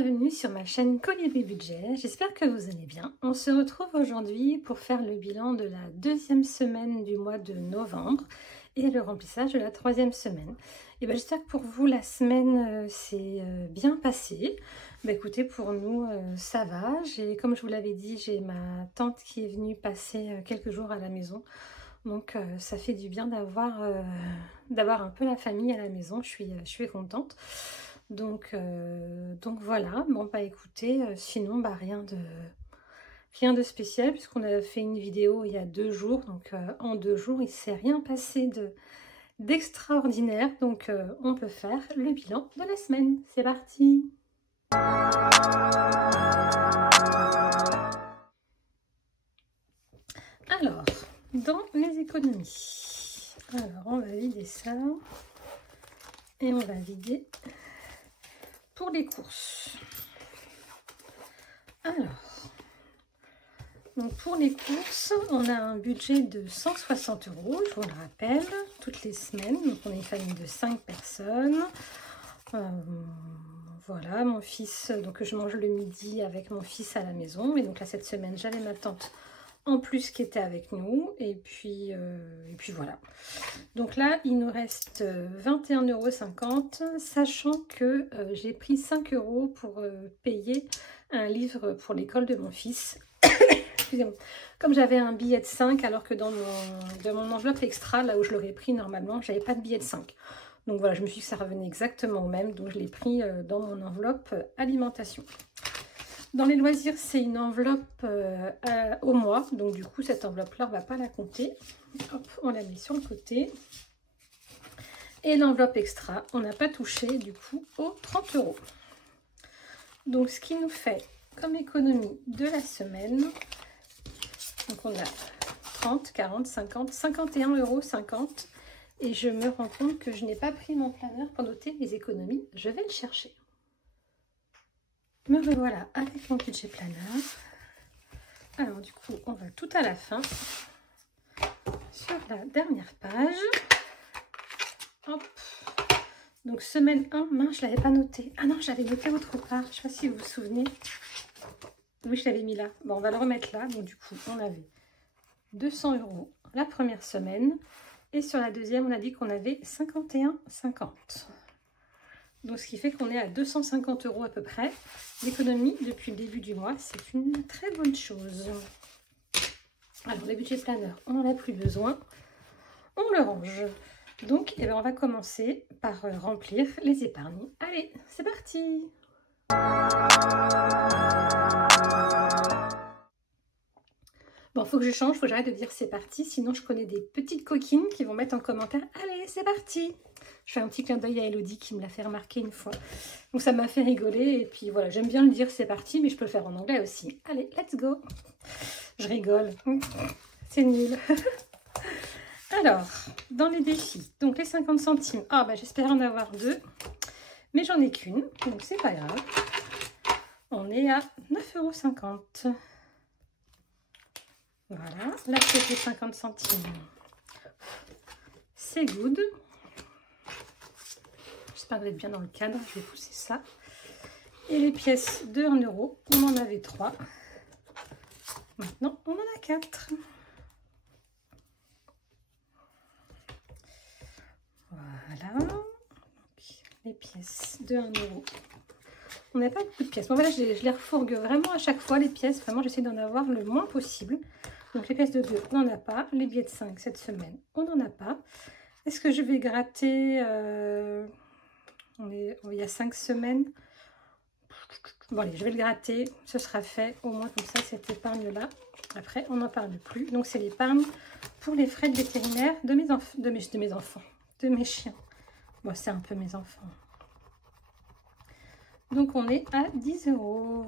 bienvenue sur ma chaîne Colibri Budget, j'espère que vous allez bien. On se retrouve aujourd'hui pour faire le bilan de la deuxième semaine du mois de novembre et le remplissage de la troisième semaine. Et ben, j'espère que pour vous la semaine s'est bien passée. Ben, écoutez, pour nous ça va. Comme je vous l'avais dit, j'ai ma tante qui est venue passer quelques jours à la maison. Donc ça fait du bien d'avoir un peu la famille à la maison, je suis contente. Donc voilà, bon bah écoutez, sinon bah rien de spécial puisqu'on a fait une vidéo il y a 2 jours, donc en 2 jours il ne s'est rien passé d'extraordinaire, donc on peut faire le bilan de la semaine. C'est parti! Alors, dans les économies, alors on va vider ça et on va vider pour les courses. Alors, donc pour les courses, on a un budget de 160 €, je vous le rappelle, toutes les semaines. Donc on est une famille de 5 personnes. Voilà, mon fils, donc je mange le midi avec mon fils à la maison. Et donc là, cette semaine, j'avais ma tante en plus qui était avec nous. Et puis voilà. Donc là, il nous reste 21,50 €, sachant que j'ai pris 5 € pour payer un livre pour l'école de mon fils. Excusez-moi. Comme j'avais un billet de 5, alors que dans mon enveloppe extra, là où je l'aurais pris normalement, j'avais pas de billet de 5. Donc voilà, je me suis dit que ça revenait exactement au même, donc je l'ai pris dans mon enveloppe alimentation. Dans les loisirs, c'est une enveloppe au mois, donc du coup, cette enveloppe-là, on ne va pas la compter. Hop, on la met sur le côté. Et l'enveloppe extra, on n'a pas touché du coup aux 30 €. Donc ce qui nous fait comme économie de la semaine, donc on a 30, 40, 50, 51,50 €. Et je me rends compte que je n'ai pas pris mon planeur pour noter les économies. Je vais le chercher. Me revoilà avec mon budget planeur. Alors du coup, on va tout à la fin. Sur la dernière page. Hop. Donc semaine 1, mince, je ne l'avais pas noté. Ah non, je l'avais noté autre part. Je ne sais pas si vous vous souvenez. Oui, je l'avais mis là. Bon, on va le remettre là. Donc du coup, on avait 200 € la première semaine. Et sur la deuxième, on a dit qu'on avait 51,50 €. Donc ce qui fait qu'on est à 250 € à peu près. L'économie depuis le début du mois, c'est une très bonne chose. Alors les budgets planeurs, on n'en a plus besoin. On le range. Donc eh ben, on va commencer par remplir les épargnes. Allez, c'est parti! Bon, faut que je change, faut que j'arrête de dire c'est parti, sinon je connais des petites coquines qui vont mettre en commentaire « Allez, c'est parti !» Je fais un petit clin d'œil à Elodie qui me l'a fait remarquer une fois. Donc ça m'a fait rigoler, et puis voilà, j'aime bien le dire c'est parti, mais je peux le faire en anglais aussi. Allez, let's go! Je rigole, c'est nul. Alors, dans les défis, donc les 50 centimes, ah bah j'espère en avoir 2, mais j'en ai qu'une, donc c'est pas grave. On est à 9,50 €. Voilà, là c'était 50 centimes, c'est good. J'espère que vous êtes bien dans le cadre, je vais pousser ça. Et les pièces de 1 €, on en avait 3. Maintenant, on en a 4. Voilà, donc, les pièces de 1 €. On n'a pas beaucoup de pièces. Bon voilà, je les refourgue vraiment à chaque fois, les pièces. Vraiment, j'essaie d'en avoir le moins possible. Donc les pièces de 2, on n'en a pas. Les billets de 5 cette semaine, on n'en a pas. Est-ce que je vais gratter il y a 5 semaines. Bon allez, je vais le gratter. Ce sera fait. Au moins comme ça, cette épargne-là. Après, on n'en parle plus. Donc c'est l'épargne pour les frais de vétérinaire de mes enfants. De mes chiens. Bon, c'est un peu mes enfants. Donc on est à 10 €.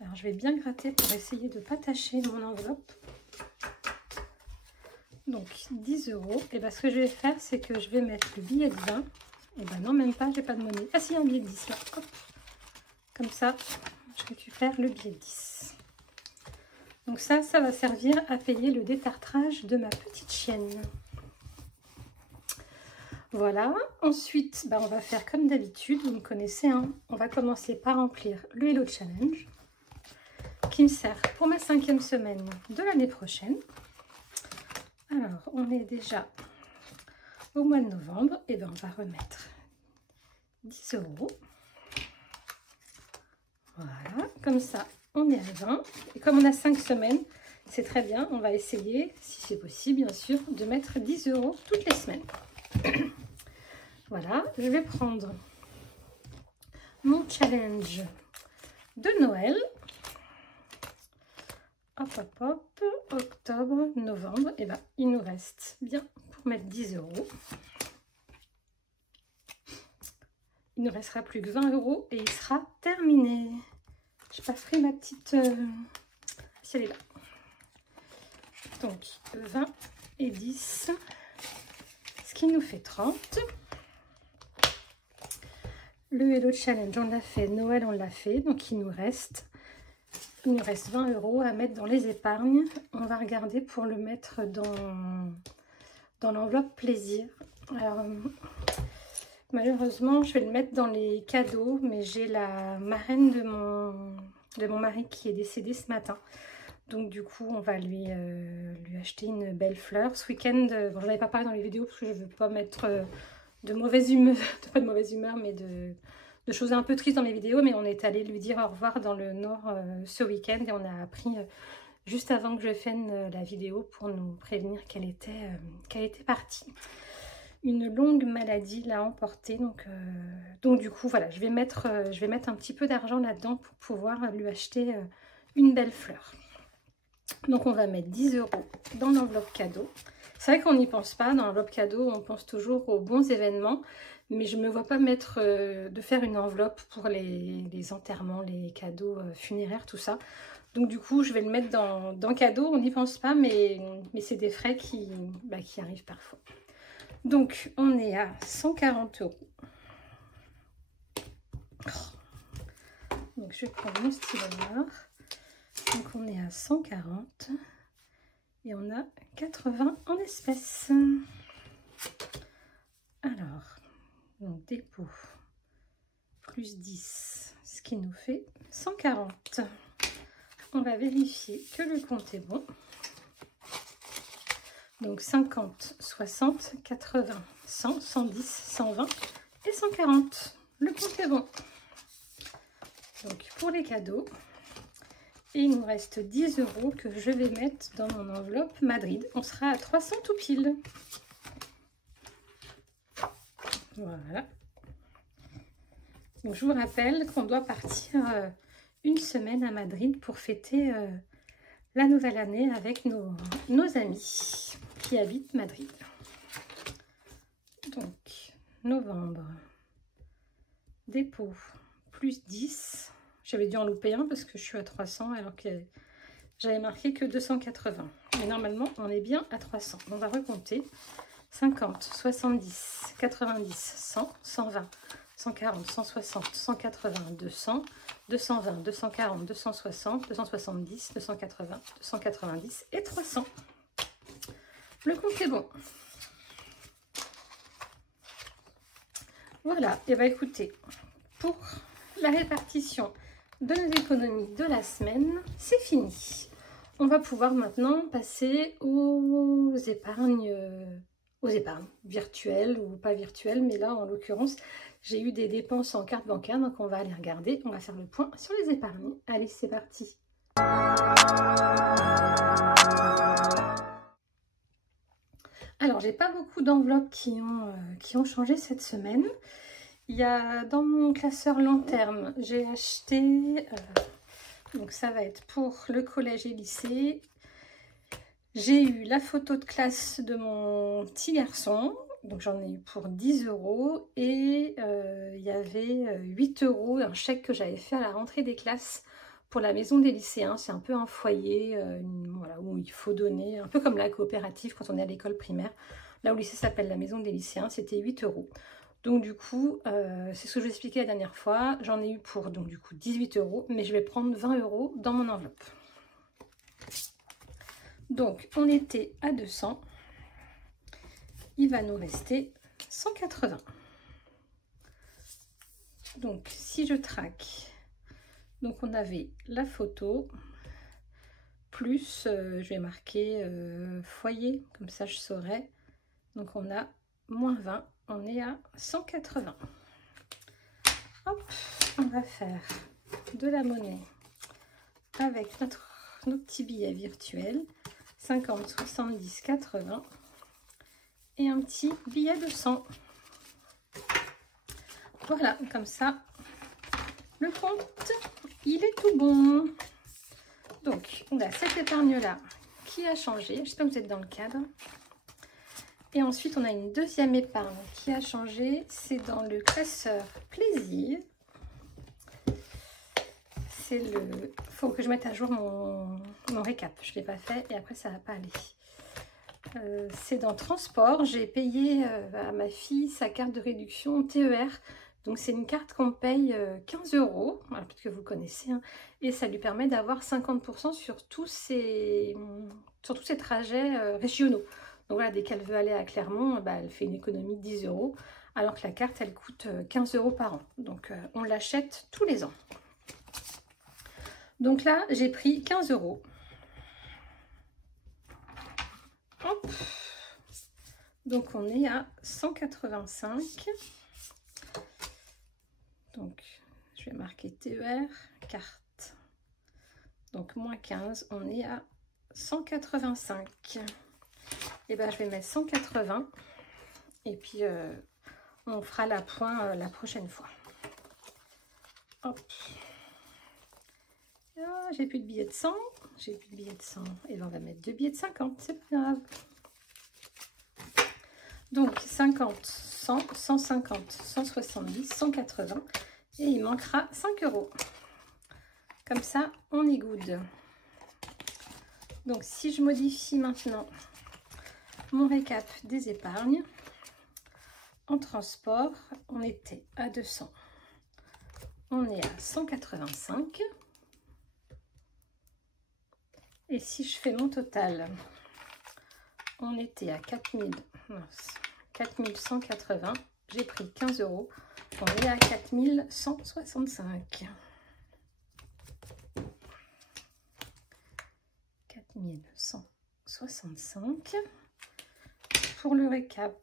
Alors je vais bien gratter pour essayer de ne pas tacher mon enveloppe. Donc 10 €. Et bien ce que je vais faire, c'est que je vais mettre le billet de 20. Et ben non, même pas, j'ai pas de monnaie. Ah si, il y a un billet de 10 là. Hop. Comme ça, je récupère le billet de 10. Donc ça va servir à payer le détartrage de ma petite chienne. Voilà, ensuite on va faire comme d'habitude, vous me connaissez, hein. On va commencer par remplir le Hello Challenge qui me sert pour ma 5e semaine de l'année prochaine. Alors, on est déjà au mois de novembre, et on va remettre 10 €. Voilà, comme ça on est à 20, et comme on a 5 semaines, c'est très bien, on va essayer, si c'est possible bien sûr, de mettre 10 € toutes les semaines. Voilà, je vais prendre mon challenge de Noël. Hop, hop, hop, octobre, novembre, et il nous reste bien pour mettre 10 €. Il ne restera plus que 20 € et il sera terminé. Je passerai ma petite... si elle est là. Donc 20 et 10, ce qui nous fait 30. Le Hello Challenge, on l'a fait. Noël, on l'a fait. Donc il nous reste 20 € à mettre dans les épargnes. On va regarder pour le mettre dans l'enveloppe plaisir. Alors, malheureusement, je vais le mettre dans les cadeaux, mais j'ai la marraine de mon mari qui est décédée ce matin. Donc du coup, on va lui acheter une belle fleur. Ce week-end, bon, je n'en avais pas parlé dans les vidéos parce que je ne veux pas mettre de mauvaise humeur, pas de mauvaise humeur, mais de choses un peu tristes dans mes vidéos. Mais on est allé lui dire au revoir dans le Nord ce week-end et on a appris juste avant que je fasse la vidéo pour nous prévenir qu'elle était partie. Une longue maladie l'a emportée, donc du coup voilà, je vais mettre un petit peu d'argent là-dedans pour pouvoir lui acheter une belle fleur. Donc on va mettre 10 € dans l'enveloppe cadeau. C'est vrai qu'on n'y pense pas, dans l'enveloppe cadeau on pense toujours aux bons événements, mais je ne me vois pas de faire une enveloppe pour les enterrements, les cadeaux funéraires, tout ça. Donc du coup je vais le mettre dans cadeau, on n'y pense pas, mais c'est des frais qui arrivent parfois. Donc on est à 140 €. Donc je vais prendre mon stylo noir. Donc on est à 140 et on a 80 en espèces. Alors, donc dépôt plus 10, ce qui nous fait 140. On va vérifier que le compte est bon. Donc 50, 60, 80, 100, 110, 120 et 140. Le compte est bon. Donc pour les cadeaux, et il nous reste 10 € que je vais mettre dans mon enveloppe Madrid. On sera à 300 tout pile. Voilà. Donc je vous rappelle qu'on doit partir une semaine à Madrid pour fêter la nouvelle année avec nos amis qui habitent Madrid. Donc novembre, dépôt plus 10. J'avais dû en louper un parce que je suis à 300 alors que j'avais marqué que 280. Mais normalement, on est bien à 300. On va recompter. 50, 70, 90, 100, 120, 140, 160, 180, 200, 220, 240, 260, 270, 280, 290 et 300. Le compte est bon. Voilà. Et bah écoutez, pour la répartition de nos économies de la semaine, c'est fini. On va pouvoir maintenant passer aux épargnes virtuelles ou pas virtuelles, mais là en l'occurrence j'ai eu des dépenses en carte bancaire, donc on va aller regarder, on va faire le point sur les épargnes. Allez, c'est parti. Alors j'ai pas beaucoup d'enveloppes qui ont changé cette semaine. Il y a dans mon classeur long terme, j'ai acheté, donc ça va être pour le collège et lycée. J'ai eu la photo de classe de mon petit garçon, donc j'en ai eu pour 10 € et il y avait 8 €, un chèque que j'avais fait à la rentrée des classes pour la maison des lycéens. C'est un peu un foyer voilà, où il faut donner, un peu comme la coopérative quand on est à l'école primaire. Là où le lycée s'appelle la maison des lycéens, c'était 8 €. Donc du coup, c'est ce que je vous expliquais la dernière fois, j'en ai eu pour donc du coup 18 €, mais je vais prendre 20 € dans mon enveloppe. Donc on était à 200, il va nous rester 180. Donc si je traque, donc on avait la photo, plus je vais marquer foyer, comme ça je saurais. Donc on a moins 20, on est à 180. Hop, on va faire de la monnaie avec nos petits billets virtuels, 50, 70, 80 et un petit billet de 100. Voilà, comme ça, le compte, il est tout bon. Donc, on a cette épargne-là qui a changé. J'espère que vous êtes dans le cadre. Et ensuite, on a une deuxième épargne qui a changé. C'est dans le classeur plaisir. C'est le... faut que je mette à jour mon récap. Je ne l'ai pas fait et après, ça ne va pas aller. C'est dans transport. J'ai payé à ma fille sa carte de réduction TER. Donc, c'est une carte qu'on paye 15 €. Peut-être que vous connaissez. Hein, et ça lui permet d'avoir 50% sur tous ces trajets régionaux. Donc voilà, dès qu'elle veut aller à Clermont, elle fait une économie de 10 €, alors que la carte, elle coûte 15 € par an. Donc on l'achète tous les ans. Donc là, j'ai pris 15 €. Hop. Donc on est à 185. Donc je vais marquer TER, carte. Donc moins 15, on est à 185. Et ben je vais mettre 180 et puis on fera la pointe la prochaine fois. Hop. Ah, j'ai plus de billets de 100, j'ai plus de billets de 100 et ben on va mettre 2 billets de 50, c'est pas grave. Donc 50, 100, 150, 170, 180 et il manquera 5 €. Comme ça on est good. Donc si je modifie maintenant mon récap des épargnes, en transport, on était à 200. On est à 185. Et si je fais mon total, on était à 4180. J'ai pris 15 €. On est à 4165. 4165. Pour le récap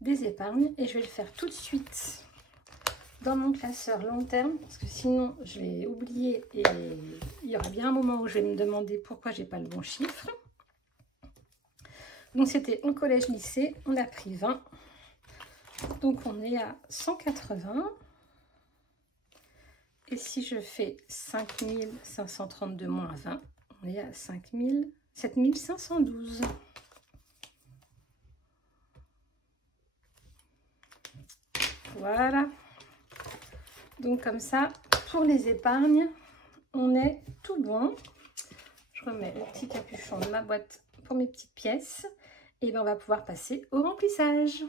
des épargnes, et je vais le faire tout de suite dans mon classeur long terme parce que sinon je vais oublier et il y aura bien un moment où je vais me demander pourquoi j'ai pas le bon chiffre. Donc c'était en collège lycée, on a pris 20, donc on est à 180. Et si je fais 5532 moins 20, on est à 7512. Voilà. Donc comme ça, pour les épargnes, on est tout bon. Je remets le petit capuchon de ma boîte pour mes petites pièces. Et bien on va pouvoir passer au remplissage.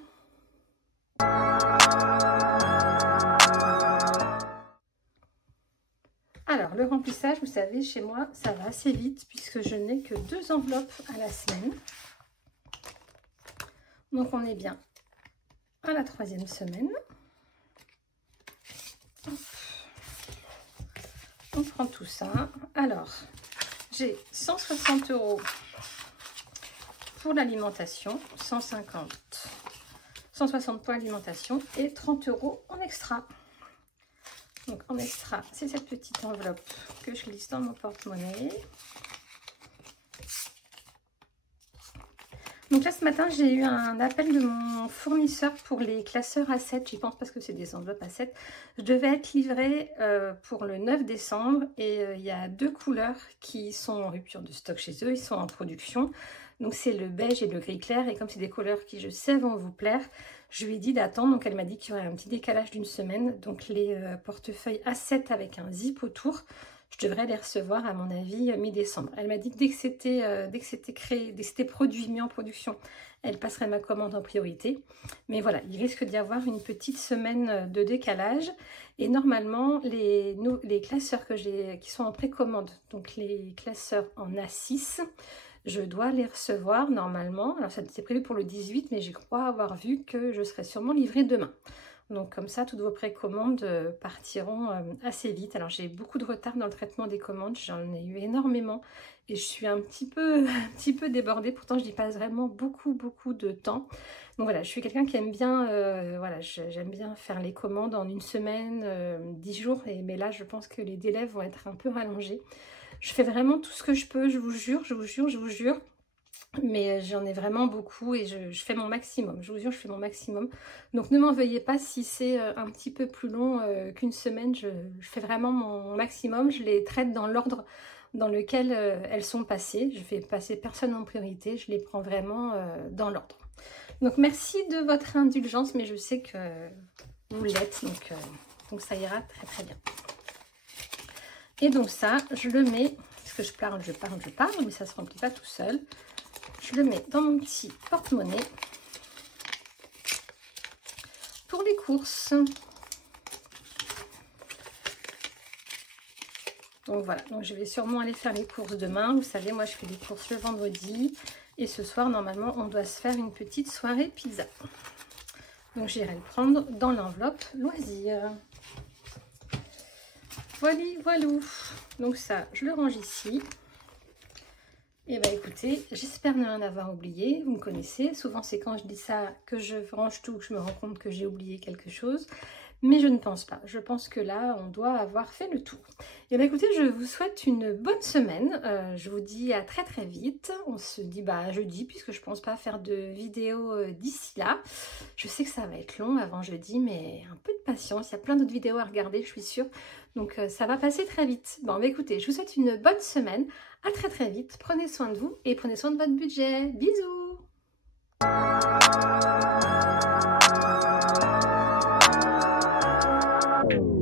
Alors le remplissage, vous savez, chez moi, ça va assez vite puisque je n'ai que 2 enveloppes à la semaine. Donc on est bien à la 3e semaine. On prend tout ça. Alors, j'ai 160 € pour l'alimentation, 160 pour l'alimentation et 30 € en extra. Donc en extra, c'est cette petite enveloppe que je glisse dans mon porte-monnaie. Donc là, ce matin, j'ai eu un appel de mon fournisseur pour les classeurs A7. J'y pense parce que c'est des enveloppes A7. Je devais être livrée pour le 9 décembre. Et il y a 2 couleurs qui sont en rupture de stock chez eux. Ils sont en production. Donc c'est le beige et le gris clair. Et comme c'est des couleurs qui, je sais, vont vous plaire, je lui ai dit d'attendre. Donc elle m'a dit qu'il y aurait un petit décalage d'une semaine. Donc les portefeuilles A7 avec un zip autour, je devrais les recevoir à mon avis mi-décembre. Elle m'a dit que dès que c'était créé, dès que c'était produit, mis en production, elle passerait ma commande en priorité. Mais voilà, il risque d'y avoir une petite semaine de décalage. Et normalement, les classeurs que j'ai, qui sont en précommande, donc les classeurs en A6, Je dois les recevoir normalement. Alors ça était prévu pour le 18, mais je crois avoir vu que je serai sûrement livrée demain. Donc comme ça, toutes vos précommandes partiront assez vite. Alors j'ai beaucoup de retard dans le traitement des commandes, j'en ai eu énormément et je suis un petit peu débordée. Pourtant, j'y passe vraiment beaucoup de temps. Donc voilà, je suis quelqu'un qui aime bien, voilà, j'aime bien faire les commandes en une semaine, 10 jours. Mais là, je pense que les délais vont être un peu rallongés. Je fais vraiment tout ce que je peux, je vous jure. Mais j'en ai vraiment beaucoup et je fais mon maximum, je vous jure, je fais mon maximum. Donc ne m'en veuillez pas si c'est un petit peu plus long qu'une semaine, je fais vraiment mon maximum. Je les traite dans l'ordre dans lequel elles sont passées. Je fais passer personne en priorité, je les prends vraiment dans l'ordre. Donc merci de votre indulgence, mais je sais que vous l'êtes, donc ça ira très bien. Et donc ça, je le mets, parce que je parle, mais ça ne se remplit pas tout seul. Je le mets dans mon petit porte-monnaie pour les courses. Donc voilà, donc je vais sûrement aller faire les courses demain. Vous savez, moi je fais les courses le vendredi. Et ce soir, normalement, on doit se faire une petite soirée pizza. Donc j'irai le prendre dans l'enveloppe loisir. Voilà. Donc ça, je le range ici. Et bah écoutez, j'espère ne rien avoir oublié. Vous me connaissez, souvent c'est quand je dis ça que je range tout, que je me rends compte que j'ai oublié quelque chose. Mais je ne pense pas. Je pense que là, on doit avoir fait le tour. Et bien écoutez, je vous souhaite une bonne semaine. Je vous dis à très vite. On se dit jeudi, puisque je ne pense pas faire de vidéo d'ici là. Je sais que ça va être long avant jeudi, mais un peu de patience. Il y a plein d'autres vidéos à regarder, je suis sûre. Donc ça va passer très vite. Bon, bah écoutez, je vous souhaite une bonne semaine. À très vite. Prenez soin de vous et prenez soin de votre budget. Bisous! Oh.